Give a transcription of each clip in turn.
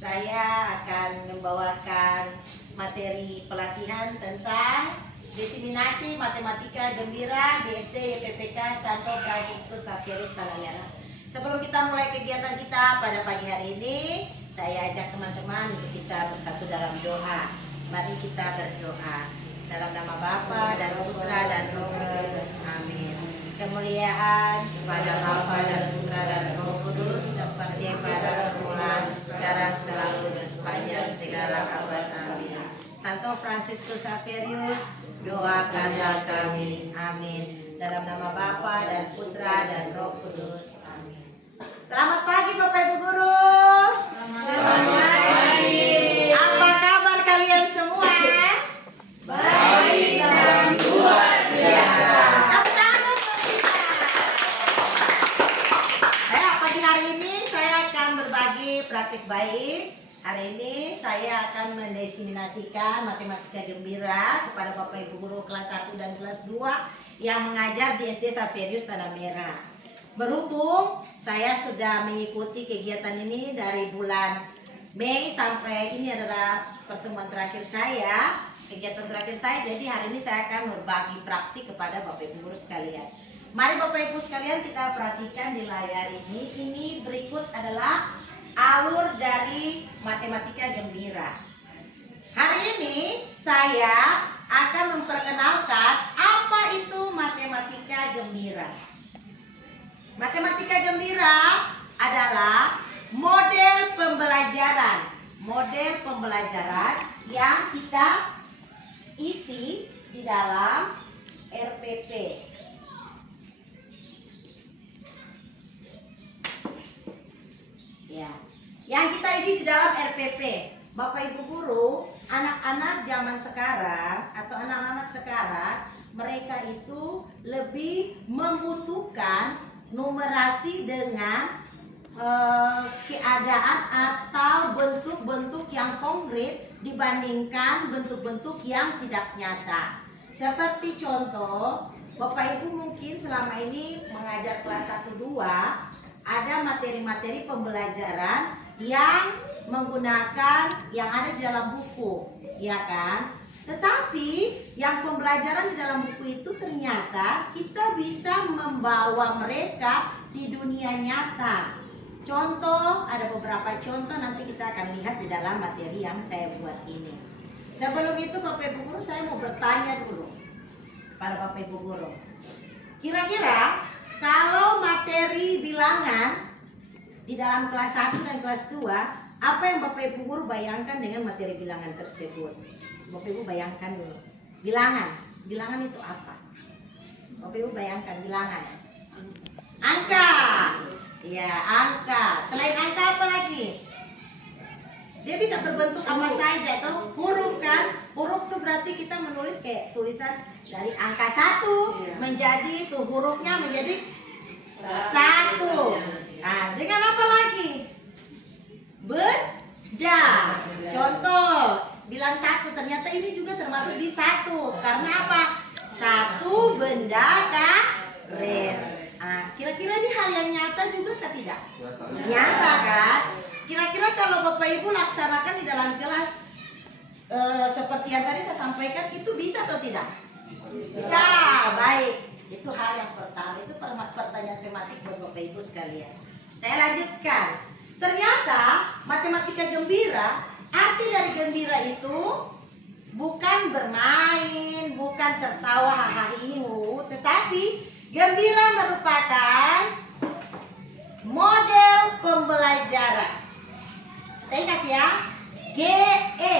saya akan membawakan materi pelatihan tentang diseminasi matematika gembira di SD YPPK Santo Fransiskus Xavierus Tanah Merah. Sebelum kita mulai kegiatan kita pada pagi hari ini, saya ajak teman-teman untuk kita bersatu dalam doa. Mari kita berdoa. Dalam nama Bapa dan Putra dan Roh Kudus. Amin. Kemuliaan kepada Bapa dan Putra dan Roh Kudus seperti pada permulaan, sekarang, selalu, dan sepanjang segala abad. Amin. Santo Fransiskus Xavierus, doakanlah kami. Amin. Dalam nama Bapa dan Putra dan Roh Kudus. Amin. Selamat pagi Bapak Ibu Guru. Selamat pagi. Apa kabar kalian semua? Baik dan luar biasa. Pagi hari ini saya akan berbagi praktik baik. Hari ini saya akan mendiseminasikan matematika gembira kepada Bapak Ibu Guru kelas 1 dan kelas 2 yang mengajar di SD Xavierus Tanah Merah. Berhubung saya sudah mengikuti kegiatan ini dari bulan Mei sampai ini adalah pertemuan terakhir saya, kegiatan terakhir saya, jadi hari ini saya akan berbagi praktik kepada Bapak Ibu Guru sekalian. Mari Bapak Ibu sekalian kita perhatikan di layar ini. Ini berikut adalah alur dari matematika gembira. Hari ini saya akan memperkenalkan apa itu matematika gembira. Matematika gembira adalah model pembelajaran yang kita isi di dalam RPP. Ya, yang kita isi di dalam RPP. Bapak Ibu Guru, anak-anak zaman sekarang atau anak-anak sekarang, mereka itu lebih membutuhkan numerasi dengan keadaan atau bentuk-bentuk yang konkret dibandingkan bentuk-bentuk yang tidak nyata. Seperti contoh, Bapak Ibu mungkin selama ini mengajar kelas 1-2, ada materi-materi pembelajaran yang menggunakan yang ada di dalam buku, ya kan? Tetapi yang pembelajaran di dalam buku itu ternyata kita bisa membawa mereka di dunia nyata. Contoh, ada beberapa contoh nanti kita akan lihat di dalam materi yang saya buat ini. Sebelum itu Bapak Ibu Guru, saya mau bertanya dulu pada Bapak Ibu Guru. Kira-kira kalau materi bilangan di dalam kelas 1 dan kelas 2, apa yang Bapak Ibu Guru bayangkan dengan materi bilangan tersebut? Bapak Ibu bayangkan dulu. Bilangan itu apa? Bapak Ibu bayangkan bilangan. Angka. Ya, angka. Selain angka apa lagi? Dia bisa berbentuk apa saja, itu huruf kan? Huruf itu berarti kita menulis kayak tulisan dari angka 1 menjadi tuh hurufnya menjadi 1. Nah, dengan apa lagi? Benda. Contoh, bilang 1, ternyata ini juga termasuk di 1. Karena apa? 1 benda karet. Nah, kira-kira ini hal yang nyata juga atau tidak? Nyata kan? Kira-kira kalau Bapak Ibu laksanakan di dalam kelas seperti yang tadi saya sampaikan, itu bisa atau tidak? Bisa, baik. Itu hal yang pertama, itu pertanyaan tematik buat Bapak Ibu sekalian. Saya lanjutkan. Ternyata matematika gembira, arti dari gembira itu bukan bermain, bukan tertawa hahaha, tetapi gembira merupakan model pembelajaran. Kita ingat ya, GE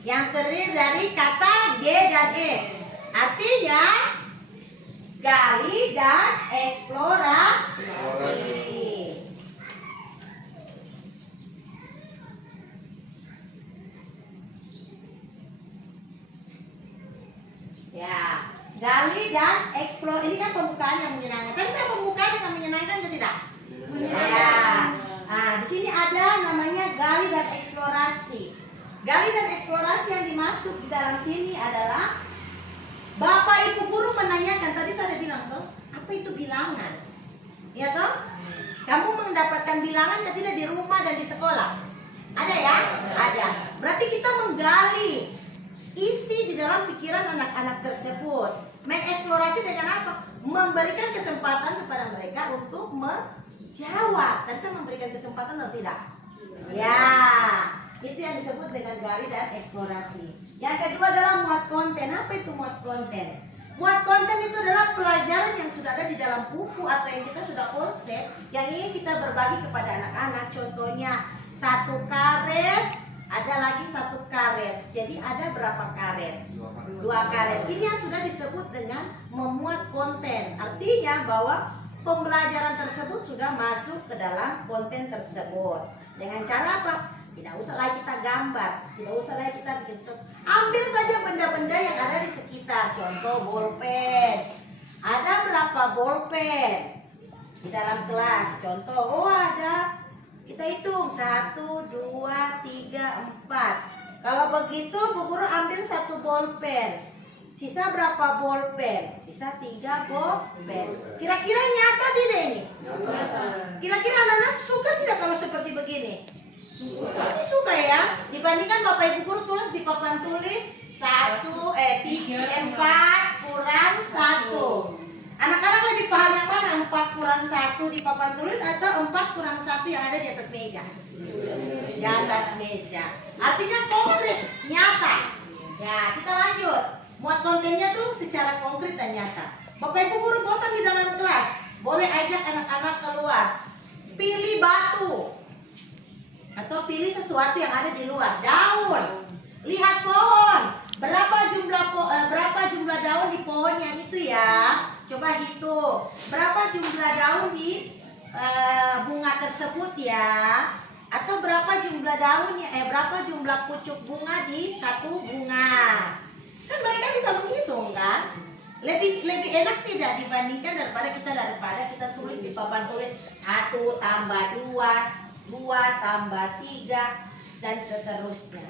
yang terdiri dari kata G dan E. Artinya gali dan eksplorasi. Ya, gali dan eksplor. Ini kan pembukaan yang menyenangkan. Tadi saya pembukaan dengan menyenangkan atau tidak? Ya. Nah, di sini ada namanya gali dan eksplorasi. Gali dan eksplorasi yang dimasuk di dalam sini adalah Bapak Ibu Guru menanyakan, tadi saya bilang tuh, apa itu bilangan? Ya toh? Kamu mendapatkan bilangan tidak di rumah dan di sekolah? Ada ya? anak-anak tersebut. Mengeksplorasi dengan apa? Memberikan kesempatan kepada mereka untuk menjawab. Tadi saya memberikan kesempatan atau tidak? Ya, itu yang disebut dengan gali dan eksplorasi. Yang kedua adalah muat konten. Apa itu muat konten? Muat konten itu adalah pelajaran yang sudah ada di dalam buku atau yang kita sudah konsep yang ingin kita berbagi kepada anak-anak. Contohnya 1 karet, ada lagi 1 karet. Jadi ada berapa karet? 2 karet. Ini yang sudah disebut dengan memuat konten. Artinya bahwa pembelajaran tersebut sudah masuk ke dalam konten tersebut. Dengan cara apa? Tidak usah lagi kita gambar, tidak usah lagi kita bikin sesuatu. Ambil saja benda-benda yang ada di sekitar. Contoh bolpen. Ada berapa bolpen di dalam kelas? Contoh, oh ada. Kita hitung 1, 2, 3, 4. Kalau begitu Bu Guru ambil 1 bolpen. Sisa berapa bolpen? Sisa 3 bolpen. Kira-kira nyata tidak ini? Kira-kira anak-anak suka tidak kalau seperti begini? Pasti suka ya. Dibandingkan Bapak Ibu Guru tulis di papan tulis 4 kurang 1. Anak-anak lebih paham yang mana? 4 kurang 1 di papan tulis atau 4 kurang 1 yang ada di atas meja? Di atas meja. Artinya konkret, nyata. Ya, kita lanjut. Muat kontennya tuh secara konkret dan nyata. Bapak Ibu Guru bosan di dalam kelas, boleh ajak anak-anak keluar. Pilih batu. Atau pilih sesuatu yang ada di luar, daun. Lihat pohon, berapa jumlah daun di pohon yang itu ya? Coba hitung, berapa jumlah daun di bunga tersebut ya? Atau berapa jumlah daunnya? Berapa jumlah pucuk bunga di satu bunga? Kan mereka bisa menghitung kan? Lebih enak tidak dibandingkan daripada kita tulis di papan tulis 1 tambah 2 tambah 3 dan seterusnya.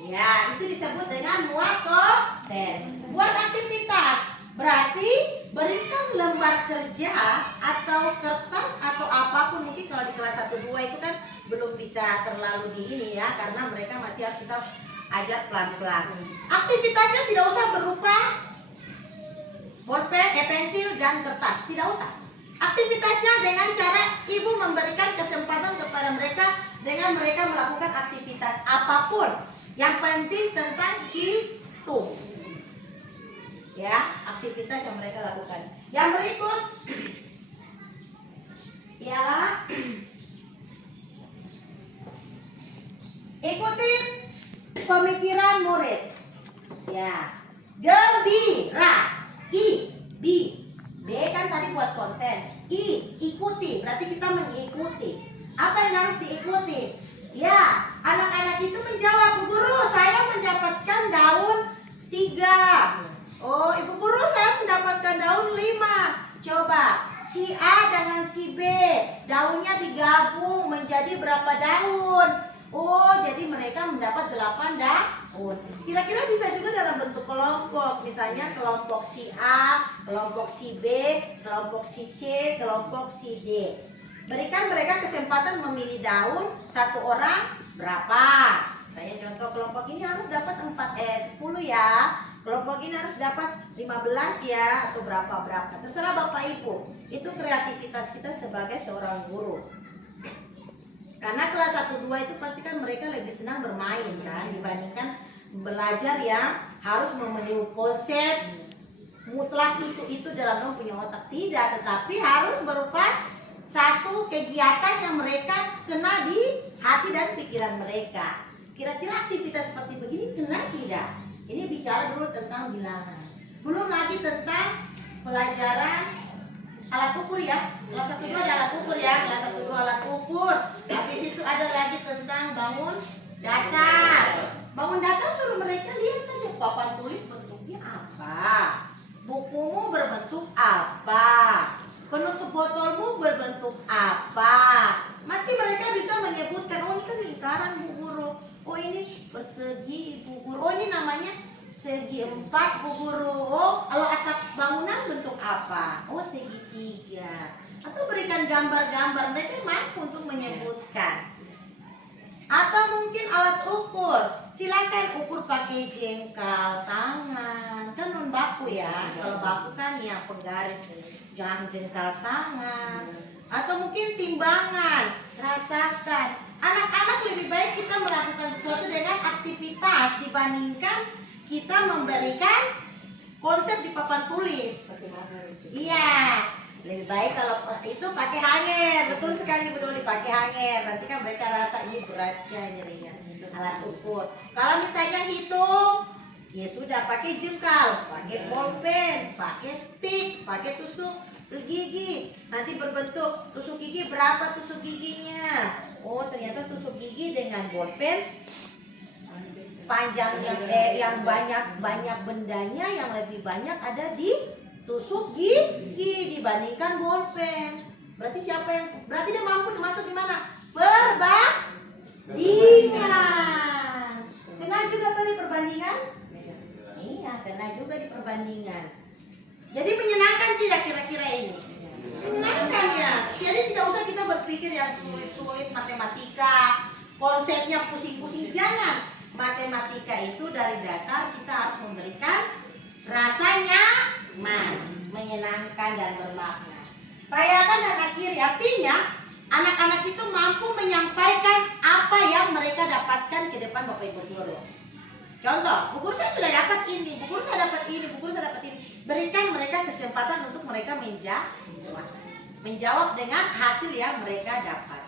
Ya, itu disebut dengan muat konten. Buat aktivitas berarti berikan lembar kerja atau kertas atau apapun. Mungkin kalau di kelas 1 2 itu kan belum bisa terlalu di ini ya, karena mereka masih harus kita ajar pelan-pelan. Aktivitasnya tidak usah berupa bolpen, pensil dan kertas, tidak usah. Aktivitasnya dengan cara ibu memberikan kesempatan kepada mereka dengan mereka melakukan aktivitas apapun. Yang penting tentang hitung. Ya, aktivitas yang mereka lakukan. Yang berikut ialah ikuti pemikiran murid. Ya, gembira. B kan tadi buat konten. Ikuti, berarti kita mengikuti. Apa yang harus diikuti? Ya, anak-anak itu menjawab, Bu Guru, saya mendapatkan daun 3. Oh, Ibu Guru, saya mendapatkan daun 5. Coba, si A dengan si B, daunnya digabung menjadi berapa daun? Oh, jadi mereka mendapat 8 daun. Kira-kira bisa juga dalam bentuk kelompok. Misalnya kelompok si A, kelompok si B, kelompok si C, kelompok si D. Berikan mereka kesempatan memilih daun, 1 orang berapa. Saya contoh kelompok ini harus dapat 10 ya. Kelompok ini harus dapat 15 ya, atau berapa. Terserah Bapak Ibu. Itu kreativitas kita sebagai seorang guru. Karena kelas 1 2 itu pasti kan mereka lebih senang bermain kan dibandingkan belajar yang harus memenuhi konsep mutlak itu dalam punya otak. Tidak, tetapi harus berupa satu kegiatan yang mereka kena di hati dan pikiran mereka. Kira-kira aktivitas seperti begini kena tidak? Ini bicara dulu tentang bilangan. Belum lagi tentang pelajaran alat ukur ya. Kelas 1 2 ada alat ukur ya. Kelas 1 2 alat ukur. Habis itu ada lagi tentang bangun datar. Bangun datar suruh mereka lihat saja papan tulis bentuknya apa. Bukumu berbentuk apa. Penutup botolmu berbentuk apa. Nanti mereka bisa menyebutkan, oh ini kan lingkaran Bu Guru. Oh ini persegi Bu Guru. Oh ini namanya segi 4 Bu Guru. Oh kalau atap bangunan bentuk apa? Oh segitiga. Atau berikan gambar-gambar, mereka mampu untuk menyebutkan. Atau mungkin mungkin alat ukur. Silakan ukur pakai jengkal tangan. Kan non baku ya. Kalau baku kan yang penggaris. Jangan jengkal tangan. Atau mungkin timbangan. Rasakan. Anak-anak lebih baik kita melakukan sesuatu dengan aktivitas dibandingkan kita memberikan konsep di papan tulis. Iya. Lebih baik kalau itu pakai hanger. Betul sekali Bu Doli, pakai hanger. Nanti kan mereka rasa ini beratnya, ini ringan. Alat ukur. Kalau misalnya hitung, ya sudah pakai jengkal, pakai bolpen, pakai stick, pakai tusuk gigi. Nanti berbentuk tusuk gigi, berapa tusuk giginya? Oh, ternyata tusuk gigi dengan bolpen panjangnya yang banyak bendanya, yang lebih banyak ada di tusuk gigi dibandingkan bolpen. Berarti berarti dia mampu masuk di mana? Perbandingan. Kena juga tadi perbandingan? Iya, kena juga di perbandingan. Jadi menyenangkan tidak kira-kira ini? Menyenangkan ya. Jadi tidak usah kita berpikir yang sulit-sulit matematika, konsepnya pusing-pusing, jangan. Matematika itu dari dasar kita harus memberikan rasanya menyenangkan dan bermakna. Rayakan dan akhiri, artinya anak-anak itu mampu menyampaikan apa yang mereka dapatkan ke depan Bapak Ibu guru. Contoh, bu guru saya sudah dapat ini, bu guru saya dapat ini, bu guru saya dapat ini. Berikan mereka kesempatan untuk mereka menjawab dengan hasil yang mereka dapatkan.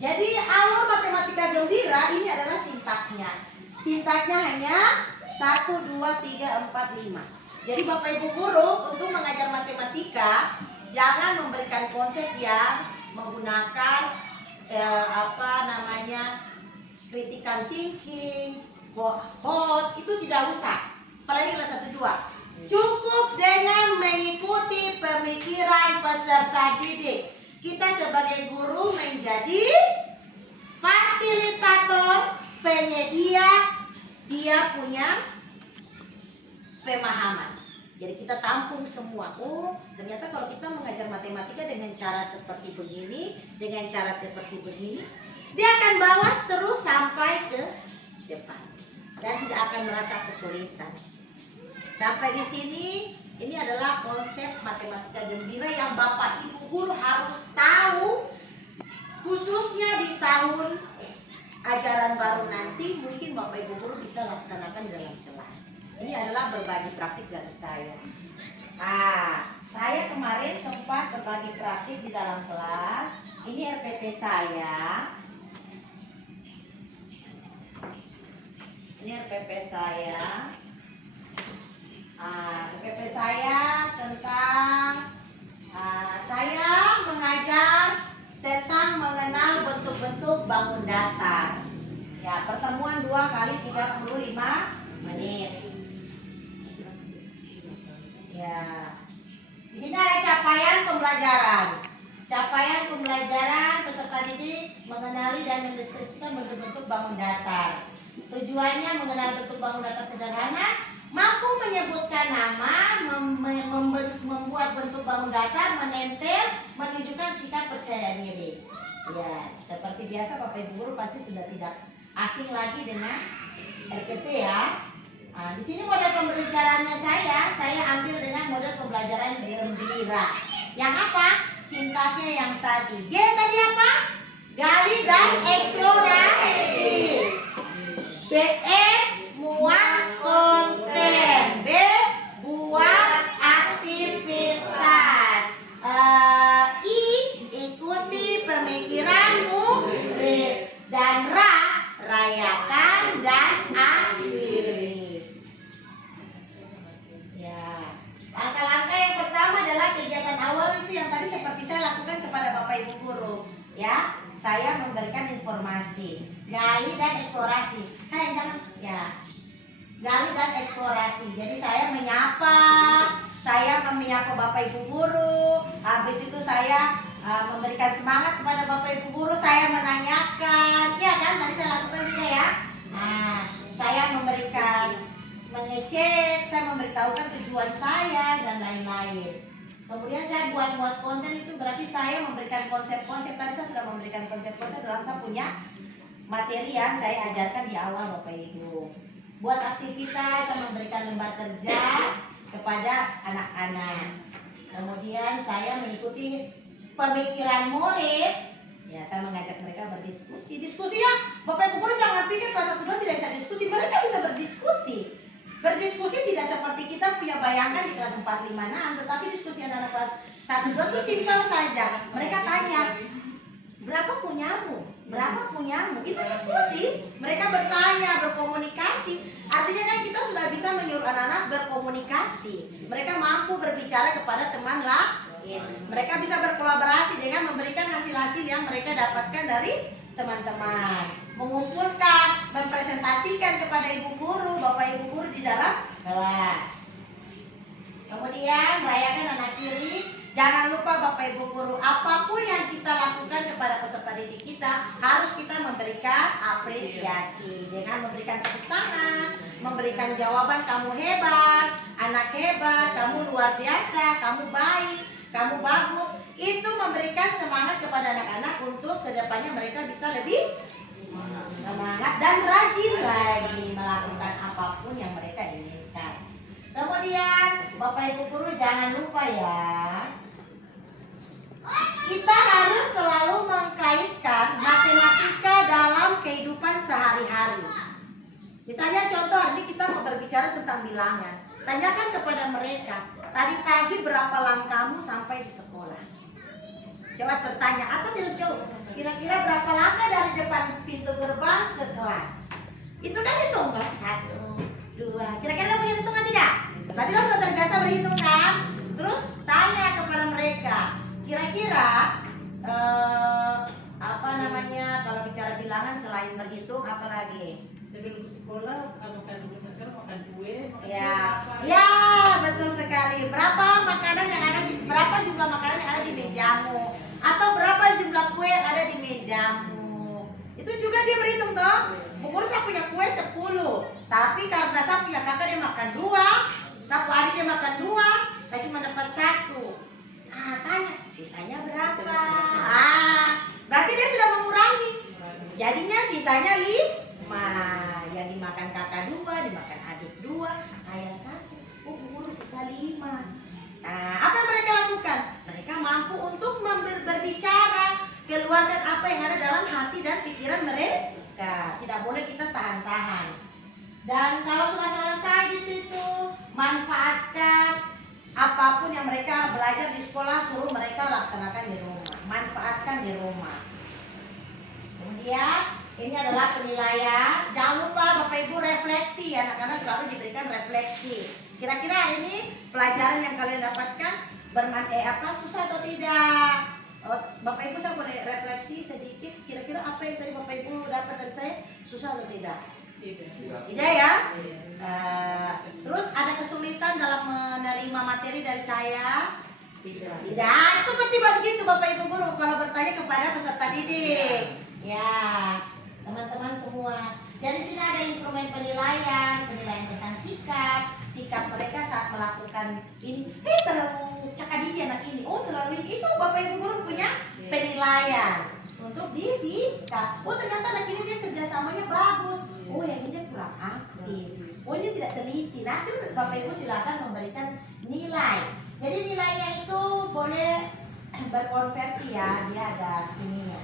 Jadi alur matematika gembira ini adalah sintaknya. Sintaknya hanya 1, 2, 3, 4, 5. Jadi Bapak Ibu guru untuk mengajar matematika jangan memberikan konsep yang menggunakan critical thinking, hoax, itu tidak usah. Apalagi kelas 1, 2. Cukup dengan mengikuti pemikiran peserta didik. Kita sebagai guru menjadi fasilitator, penyedia, dia punya pemahaman. Jadi kita tampung semua. Oh, ternyata kalau kita mengajar matematika dengan cara seperti begini, dengan cara seperti begini, dia akan bawa terus sampai ke depan dan tidak akan merasa kesulitan. Sampai di sini, ini adalah konsep matematika gembira yang Bapak Ibu guru harus tahu, khususnya di tahun ajaran baru nanti. Mungkin Bapak Ibu guru bisa laksanakan dalam kelas. Ini adalah berbagi praktik dari saya. Saya kemarin sempat berbagi praktik di dalam kelas. Ini RPP saya. Ini RPP saya. RPP saya tentang saya mengajar tentang mengenal bentuk-bentuk bangun datar. Ya, pertemuan 2 kali 35 menit. Ya. Di sini ada capaian pembelajaran. Capaian pembelajaran peserta didik mengenali dan mendeskripsikan bentuk-bentuk bangun datar. Tujuannya mengenal bentuk bangun datar sederhana, mampu menyebutkan nama, membuat bentuk bangun datar, menempel, menunjukkan sikap percaya diri. Ya, seperti biasa Bapak Ibu guru pasti sudah tidak asing lagi dengan RPP ya. Di sini model pembelajarannya saya ambil dengan model pembelajaran gembira. Yang apa? Sintaknya yang tadi. G tadi apa? Gali dan eksplorasi. BE muat konten. B buat aktivitas. I ikuti pemikiran murid. Dan rayakan dan akhiri. Ya, langkah-langkah yang pertama adalah kegiatan awal itu yang tadi seperti saya lakukan kepada Bapak Ibu guru. Ya, saya memberikan informasi, gali dan eksplorasi. Saya jangan ya, gali dan eksplorasi. Jadi saya menyapa Bapak Ibu guru. Habis itu saya memberikan semangat kepada Bapak Ibu guru. Saya menanyakan, ya kan? Tadi saya lakukan juga ya. Saya mengecek, saya memberitahukan tujuan saya dan lain-lain. Kemudian saya buat konten, itu berarti saya memberikan konsep-konsep. Tadi saya sudah memberikan konsep-konsep dalam saya punya materi yang saya ajarkan di awal Bapak Ibu. Buat aktivitas saya memberikan lembar kerja kepada anak-anak. Kemudian saya mengikuti pemikiran murid. Ya, saya mengajak mereka berdiskusi. Diskusinya Bapak Ibu guru jangan pikir kelas 1 2 tidak bisa diskusi. Mereka bisa berdiskusi. Berdiskusi tidak seperti kita punya bayangkan di kelas 4 5 6, tetapi diskusi anak-anak kelas 1 2 itu simpel saja. Mereka tanya, "Berapa punyamu? Berapa punyamu?" Itu diskusi. Mereka bertanya, berkomunikasi. Artinya kan kita sudah bisa menyuruh anak-anak berkomunikasi. Mereka mampu berbicara kepada teman lain. Mereka bisa berkolaborasi dengan memberikan hasil-hasil yang mereka dapatkan dari teman-teman. Mengumpulkan, mempresentasikan kepada ibu guru, bapak ibu guru di dalam kelas. Kemudian rayakan anak kiri. Jangan lupa Bapak Ibu Guru, apapun yang kita lakukan kepada peserta didik kita, harus kita memberikan apresiasi dengan memberikan tepuk tangan, memberikan jawaban kamu hebat, anak hebat, kamu luar biasa, kamu baik, kamu bagus. Itu memberikan semangat kepada anak-anak untuk kedepannya mereka bisa lebih semangat dan rajin lagi melakukan apapun yang mereka inginkan. Kemudian Bapak Ibu Guru jangan lupa ya, kita harus selalu mengkaitkan matematika dalam kehidupan sehari-hari. Misalnya contoh, ini kita mau berbicara tentang bilangan. Tanyakan kepada mereka, tadi pagi berapa langkahmu sampai di sekolah? Coba bertanya, atau terus jauh, kira-kira berapa langkah dari depan pintu gerbang ke kelas? Itu kan hitung kan? 1, 2, kira-kira punya hitungan tidak? Berarti lo sudah terbiasa berhitung kan? Terus tanya kepada mereka, kira-kira kalau bicara bilangan selain berhitung apa lagi? Sebelum sekolah, makan kue, Ya, ya betul sekali. Berapa jumlah makanan yang ada di mejamu? Atau berapa jumlah kue yang ada di mejamu? Itu juga dia berhitung toh. Bukur saya punya kue 10, tapi karena saya punya kakak dia makan 2, satu hari dia makan 2, saya cuma dapat 1. Tanya, sisanya berapa? Berarti dia sudah mengurangi. Jadinya sisanya 5. Yang dimakan kakak 2, dimakan adik 2, saya 1. Oh, guru sisa 5. Apa yang mereka lakukan? Mereka mampu untuk berbicara, keluarkan apa yang ada dalam hati dan pikiran mereka. Tidak boleh kita tahan-tahan. Dan kalau sudah selesai di situ, manfaatkan apapun yang mereka belajar di sekolah, suruh mereka laksanakan di rumah. Manfaatkan di rumah. Kemudian ini adalah penilaian. Jangan lupa Bapak Ibu refleksi. Anak-anak selalu diberikan refleksi. Kira-kira hari ini pelajaran yang kalian dapatkan susah atau tidak? Bapak Ibu saya boleh refleksi sedikit. Kira-kira apa yang tadi Bapak Ibu dapat dari saya susah atau tidak? Tidak ya? Terus ada kesulitan dalam menerima materi dari saya? Tidak. Seperti begitu Bapak Ibu Guru kalau bertanya kepada peserta didik. Ya, teman-teman semua. Dan di sini ada instrumen penilaian tentang sikap mereka saat melakukan ini. Terlalu cakadiki anak ini. Oh, terlalu ini. Itu Bapak Ibu Guru punya penilaian untuk disikap. Oh, ternyata anak ini dia kerjasamanya bagus. Oh, yang ini kurang aktif. Oh, ini tidak teliti. Nanti Bapak Ibu silakan memberikan nilai. Jadi nilainya itu boleh berkonversi ya. Dia ada ininya.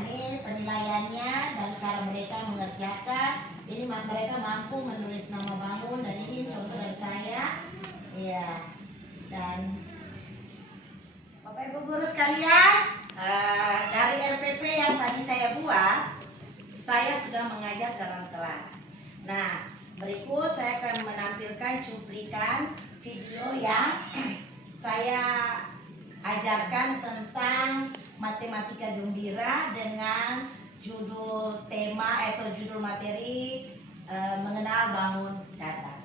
Ini penilaiannya dan cara mereka mengerjakan. Ini mereka mampu menulis nama bangun dan ini contoh dari saya. Iya. Dan Bapak Ibu Guru sekalian, dari RPP yang tadi saya buat, saya sudah mengajar dalam kelas. Nah, berikut saya akan menampilkan cuplikan video yang saya ajarkan tentang matematika gembira dengan judul tema atau judul materi mengenal bangun kata.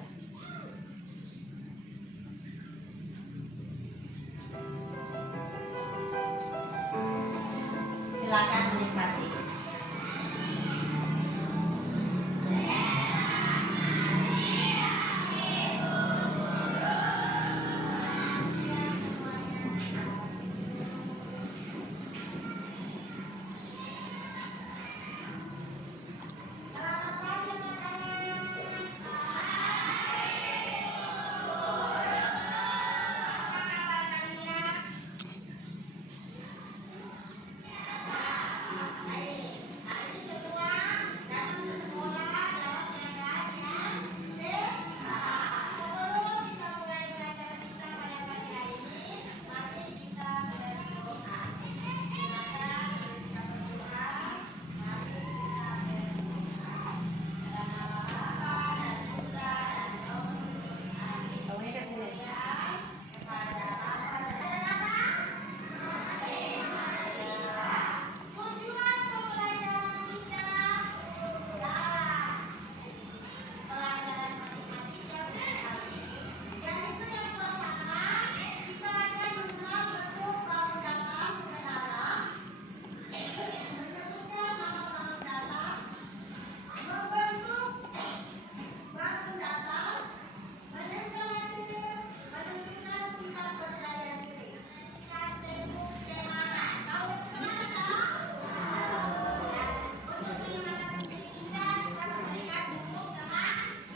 Silakan menikmati.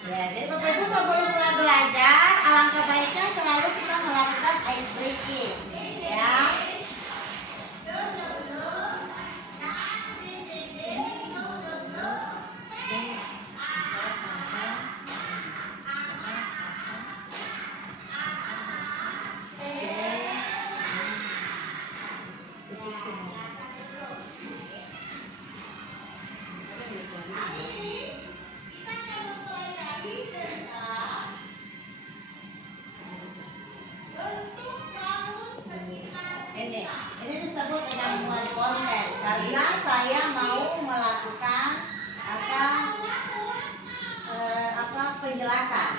Ya, jadi Bapak Ibu sebelum mulai belajar, alangkah baiknya selalu kita melakukan ice breaking, ya. Ini disebut gangguan konten karena saya mau melakukan penjelasan.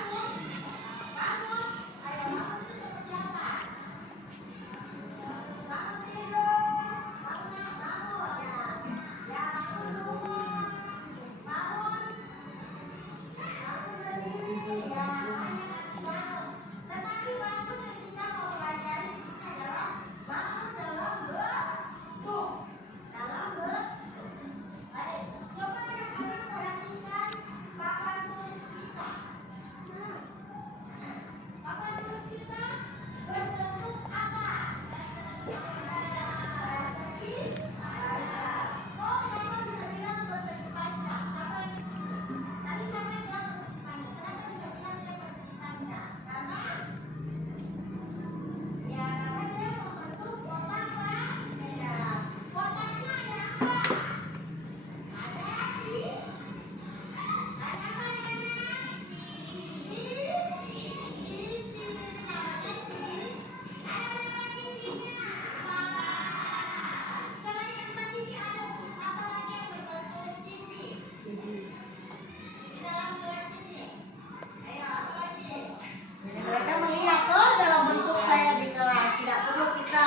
Mereka melihat dalam bentuk saya di kelas, tidak perlu kita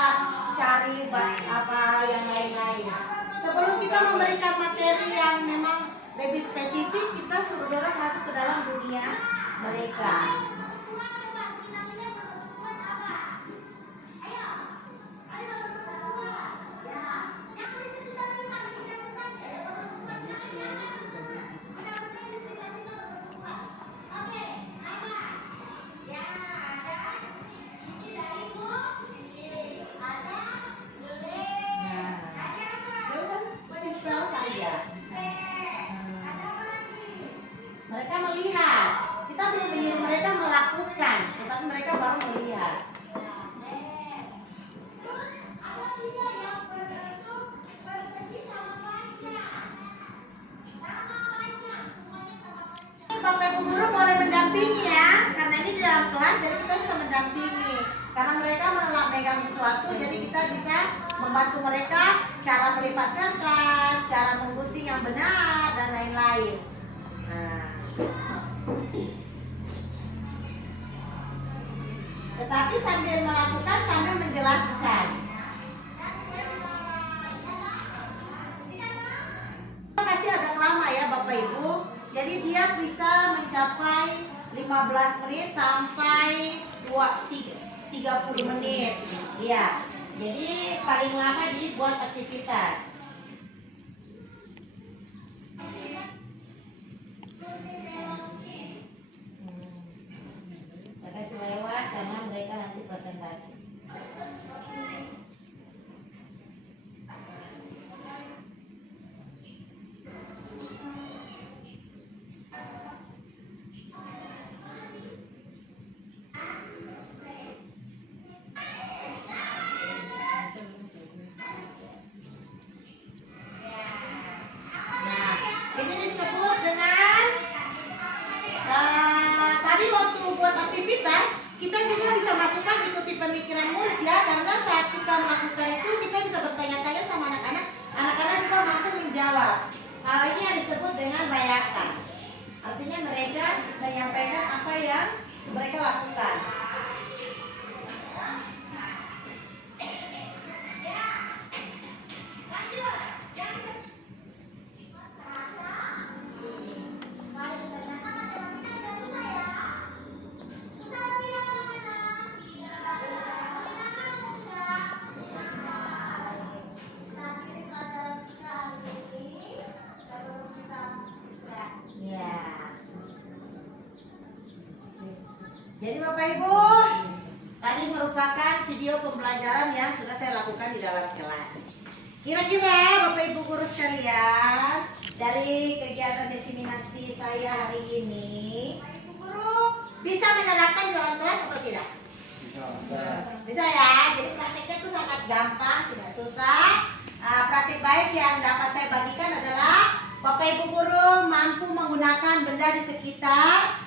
cari apa yang lain-lain. Sebelum kita memberikan materi yang memang lebih spesifik, kita suruh orang masuk ke dalam dunia mereka. Mereka melihat, kita belum menyuruh mereka melakukan, tetapi mereka baru melihat. Bapak Ibu guru boleh mendampingi ya, karena ini di dalam kelas, jadi kita bisa mendampingi. Karena mereka memegang sesuatu, jadi kita bisa membantu mereka cara melipat kertas, cara menggunting yang benar, dan lain-lain. Tetapi sambil melakukan, sambil menjelaskan. Pasti agak lama ya Bapak Ibu. Jadi dia bisa mencapai 15 menit sampai 30 menit. Ya. Jadi paling lama dibuat aktivitas. Saya kasih lewat karena mereka nanti presentasi. Ini disebut dengan tadi waktu buat aktivitas kita juga bisa masukkan ikuti pemikiran murid ya, karena saat kita melakukan itu kita bisa bertanya-tanya sama anak-anak, anak-anak juga mampu menjawab. Hal ini yang disebut dengan rayakan, artinya mereka menyampaikan apa yang mereka lakukan. Jadi Bapak Ibu, tadi merupakan video pembelajaran yang sudah saya lakukan di dalam kelas. Kira-kira Bapak Ibu guru sekalian, dari kegiatan diseminasi saya hari ini, Bapak Ibu guru bisa menerapkan di dalam kelas atau tidak? Bisa ya, jadi prakteknya itu sangat gampang, tidak susah. Praktek baik yang dapat saya bagikan adalah Bapak Ibu guru mampu menggunakan benda di sekitar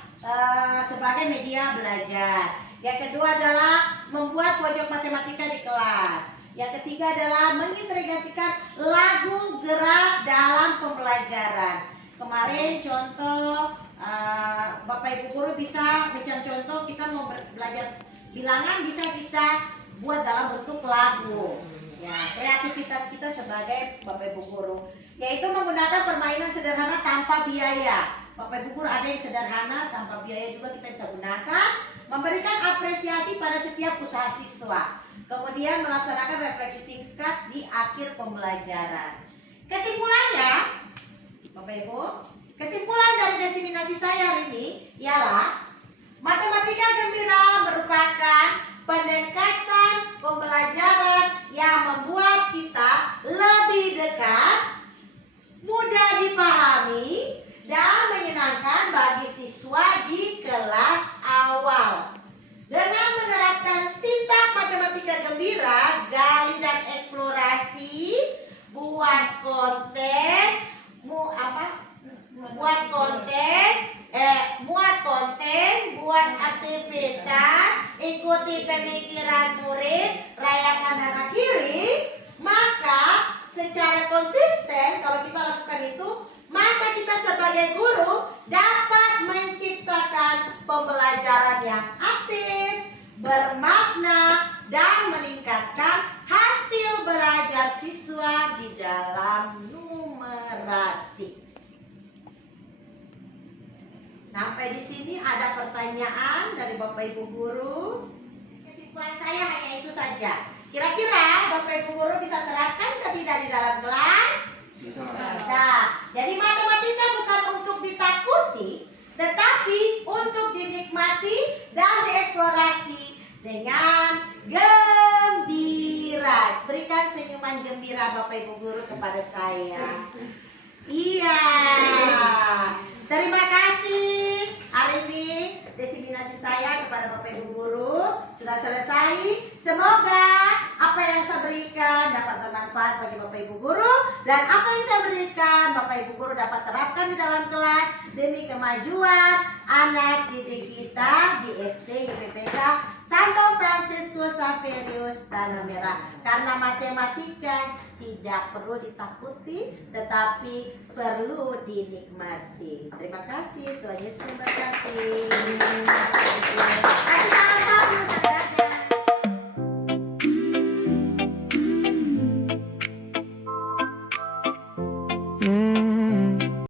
sebagai media belajar. Yang kedua adalah membuat pojok matematika di kelas. Yang ketiga adalah mengintegrasikan lagu gerak dalam pembelajaran. Kemarin contoh Bapak Ibu guru bisa contoh kita mau belajar bilangan bisa kita buat dalam bentuk lagu. Ya, kreativitas kita sebagai Bapak Ibu guru yaitu menggunakan permainan sederhana tanpa biaya. Bapak Ibu guru ada yang sederhana tanpa biaya juga kita bisa gunakan. Memberikan apresiasi pada setiap usaha siswa. Kemudian melaksanakan refleksi singkat di akhir pembelajaran. Kesimpulannya, Bapak Ibu, kesimpulan dari diseminasi saya hari ini ialah matematika gembira merupakan pendekatan pembelajaran yang membuat kita lebih dekat, mudah dipahami, dan menyenangkan bagi siswa di kelas awal. Dengan menerapkan sintak matematika gembira, gali dan eksplorasi, buat konten, muat konten, buat aktivitas, ikuti pemikiran murid, rayakan dan akhiri, maka secara konsisten kalau kita lakukan itu, maka kita sebagai guru dapat menciptakan pembelajaran yang aktif, bermakna, dan meningkatkan hasil belajar siswa di dalam numerasi. Sampai di sini ada pertanyaan dari Bapak Ibu guru. Kesimpulan saya hanya itu saja. Kira-kira Bapak Ibu guru bisa terapkan atau tidak di dalam kelas? Bisa. Jadi matematika bukan untuk ditakuti, tetapi untuk dinikmati dan dieksplorasi dengan gembira. Berikan senyuman gembira Bapak Ibu guru kepada saya. Iya. Terima kasih. Hari ini diseminasi saya kepada Bapak Ibu guru sudah selesai. Semoga apa yang saya berikan dapat bermanfaat bagi Bapak Ibu guru, dan apa yang saya berikan Bapak Ibu guru dapat terapkan di dalam kelas demi kemajuan anak didik kita di SD YPPK Santo Fransiskus Xaverius Tanah Merah. Karena matematika tidak perlu ditakuti, tetapi perlu dinikmati. Terima kasih. Tuhan Yesus memberkati. Kasih salam